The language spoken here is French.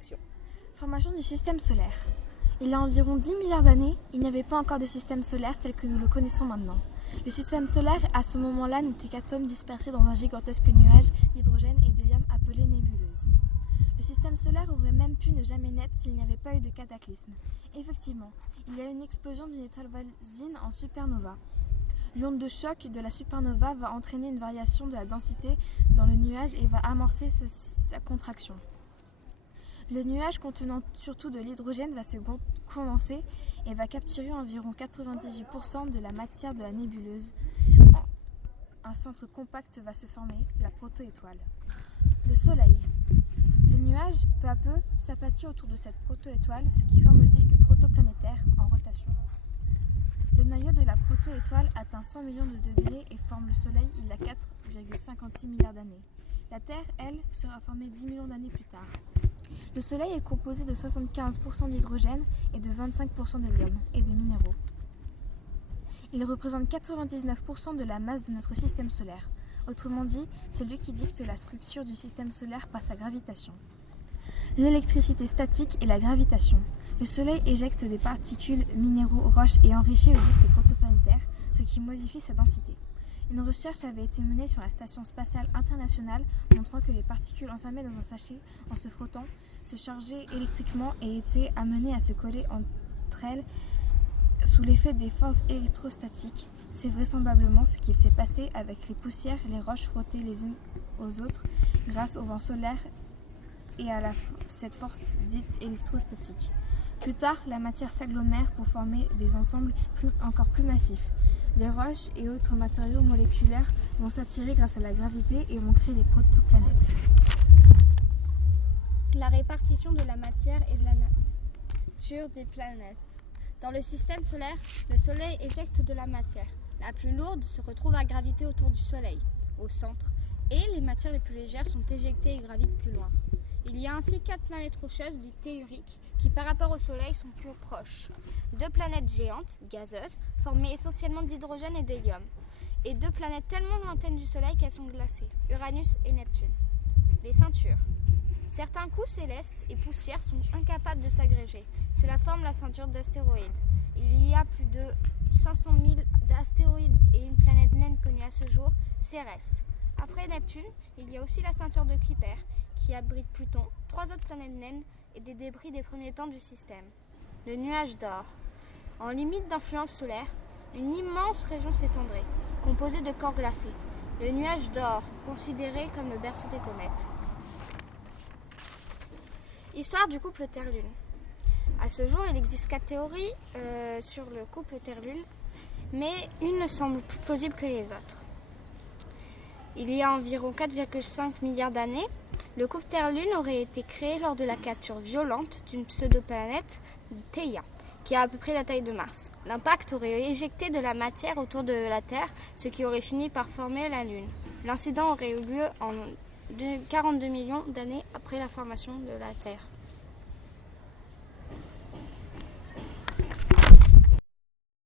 contraction. Formation du système solaire. Il y a environ 10 milliards d'années, il n'y avait pas encore de système solaire tel que nous le connaissons maintenant. Le système solaire, à ce moment-là, n'était qu'atomes dispersés dans un gigantesque nuage d'hydrogène et d'hélium appelé nébuleuse. Le système solaire aurait même pu ne jamais naître s'il n'y avait pas eu de cataclysme. Effectivement, il y a eu une explosion d'une étoile voisine en supernova. L'onde de choc de la supernova va entraîner une variation de la densité dans le nuage et va amorcer sa contraction. Le nuage contenant surtout de l'hydrogène va se condenser et va capturer environ 98% de la matière de la nébuleuse. Un centre compact va se former, la protoétoile. Le Soleil. Le nuage, peu à peu, s'aplatit autour de cette protoétoile, ce qui forme le disque protoplanétaire en rotation. Le noyau de la protoétoile atteint 100 millions de degrés et forme le Soleil il y a 4,56 milliards d'années. La Terre, elle, sera formée 10 millions d'années plus tard. Le Soleil est composé de 75% d'hydrogène et de 25% d'hélium et de minéraux. Il représente 99% de la masse de notre système solaire. Autrement dit, c'est lui qui dicte la structure du système solaire par sa gravitation. L'électricité statique et la gravitation. Le Soleil éjecte des particules, minéraux, roches et enrichit le disque protoplanétaire, ce qui modifie sa densité. Une recherche avait été menée sur la Station spatiale internationale montrant que les particules enfermées dans un sachet, en se frottant, se chargeaient électriquement et étaient amenées à se coller entre elles sous l'effet des forces électrostatiques. C'est vraisemblablement ce qui s'est passé avec les poussières et les roches frottées les unes aux autres grâce au vent solaire et à cette force dite électrostatique. Plus tard, la matière s'agglomère pour former des ensembles encore plus massifs. Les roches et autres matériaux moléculaires vont s'attirer grâce à la gravité et vont créer des protoplanètes. La répartition de la matière et de la nature des planètes. Dans le système solaire, le Soleil éjecte de la matière. La plus lourde se retrouve à graviter autour du Soleil, au centre, et les matières les plus légères sont éjectées et gravitent plus loin. Il y a ainsi 4 planètes rocheuses dites telluriques qui par rapport au Soleil sont plus proches. 2 planètes géantes, gazeuses, formées essentiellement d'hydrogène et d'hélium. Et 2 planètes tellement lointaines du Soleil qu'elles sont glacées, Uranus et Neptune. Les ceintures. Certains coups célestes et poussières sont incapables de s'agréger. Cela forme la ceinture d'astéroïdes. Il y a plus de 500 000 d'astéroïdes et une planète naine connue à ce jour, Cérès. Après Neptune, il y a aussi la ceinture de Kuiper, qui abrite Pluton, 3 autres planètes naines et des débris des premiers temps du système. Le nuage d'or. En limite d'influence solaire, une immense région s'étendrait, composée de corps glacés. Le nuage d'or, considéré comme le berceau des comètes. Histoire du couple Terre-Lune. À ce jour, il existe 4 théories sur le couple Terre-Lune, mais une ne semble plus plausible que les autres. Il y a environ 4,5 milliards d'années, le couple Terre-Lune aurait été créé lors de la capture violente d'une pseudoplanète, Theia, qui a à peu près la taille de Mars. L'impact aurait éjecté de la matière autour de la Terre, ce qui aurait fini par former la Lune. L'incident aurait eu lieu en 42 millions d'années après la formation de la Terre.